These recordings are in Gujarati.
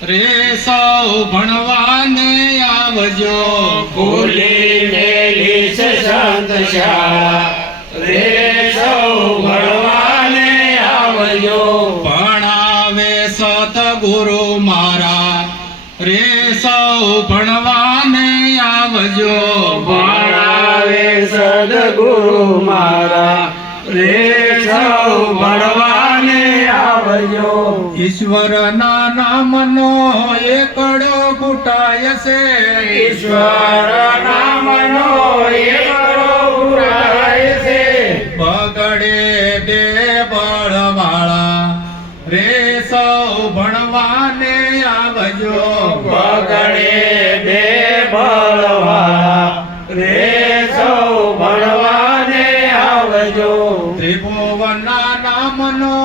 રે સૌ ભણવાને આવજો, ખુલી મેલી છે સંત શાળા રે સૌ ભણવાને આવજો. ભણાવે સતગુરુ મારા, રે સૌ ભણવાને આવજો, ભણાવે સદગુરુ મારા રે સૌ ભણવાને આવજો. ઈશ્વરના નામનો એકડો ઘૂંટાય છે, ઈશ્વર નામનો એકડો ઘૂંટાય છે. બગડે બે બળવાળા, રે સૌ ભણવાને આવજો, બગડે બે બળવાળા રે સૌ ભણવાને આવજો. ત્રિભુવનના નામનો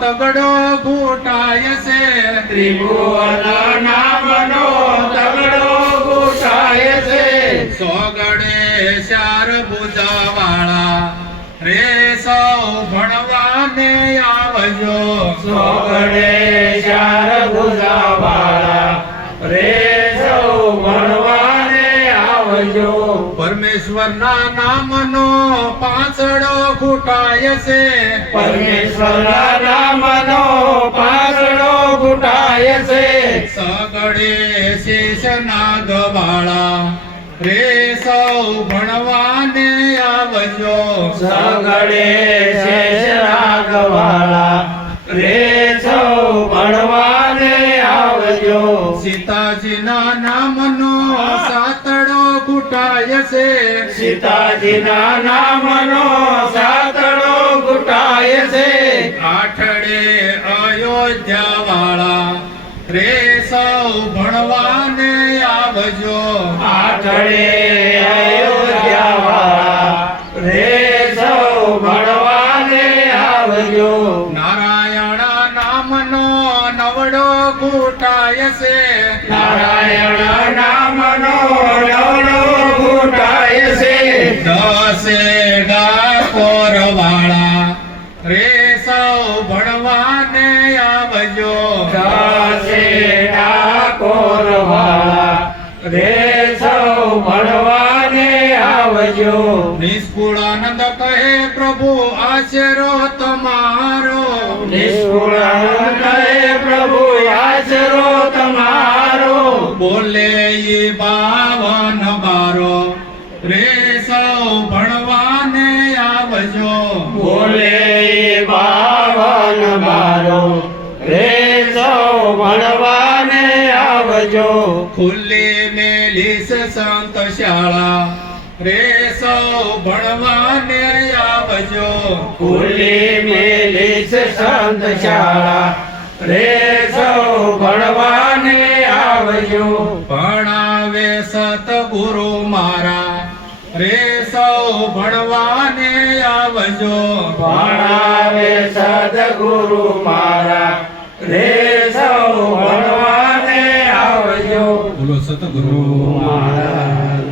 તગડો ઘૂંટાય છે, ત્રિભુવન નામનો તગડો ઘૂંટાય છે. સોગડે ચાર ભુજાવાળા, રે સૌ ભણવાને આવજો, સોગડે ચાર ભુજાવાળા રે સૌ ભણવાને આવજો. પરમેશ્વરના નામનો પાંચડો ઘૂંટાય છે, પરમેશ્વર નામનો પાંચડો ઘૂંટાય છે. સગડે શેષ નાગવાળા, રે સૌ ભણવાને આવજો, સગડે શેષ રાગવાળા રે સૌ ભણવાને આવજો. સીતાજીના નામનો સાતડો ઘૂંટાય છે, સીતાજીના નામનો સાતડો ઘૂંટાય છે. આઠડે અયોધ્યા વાળા, રે સૌ ભણવાને આવજો, આઠડે અયોધ્યાવાળા રે સૌ ભણવાને આવજો. નારાયણ નામનો નવડો ઘૂંટાય છે, નારાયણ નામનો નવડો ઘૂંટાય છે. દસે ડાકોર વાળા, રે સૌ ભણવાને આવજો, દસે ડાકોર વાળા રે સૌ ભણવાને આવજો. નિષ્કુળાનંદ કહે પ્રભુ આશરો તમારો, નિષ્કુળાનંદ પ્રભુ આશરો તમારો. બોલે ઈ 52 બારો, રે સૌ ભણવાને આવજો, બોલે 52 બારો રે સૌ ભણવાને આવજો. ખુલ્લી મેલી છે સંત શાળા, રે સૌ ભણવાને આવજો, ખુલ્લી મેલી છે સંત શાળા રે સૌ ભણવાને આવજો. ભણાવે સતગુરુ મારા, રે સૌ ભણવાને આવજો, ભણાવે સદગુરુ મારા રે સૌ ભણવાને આવજો. બોલો સતગુરુ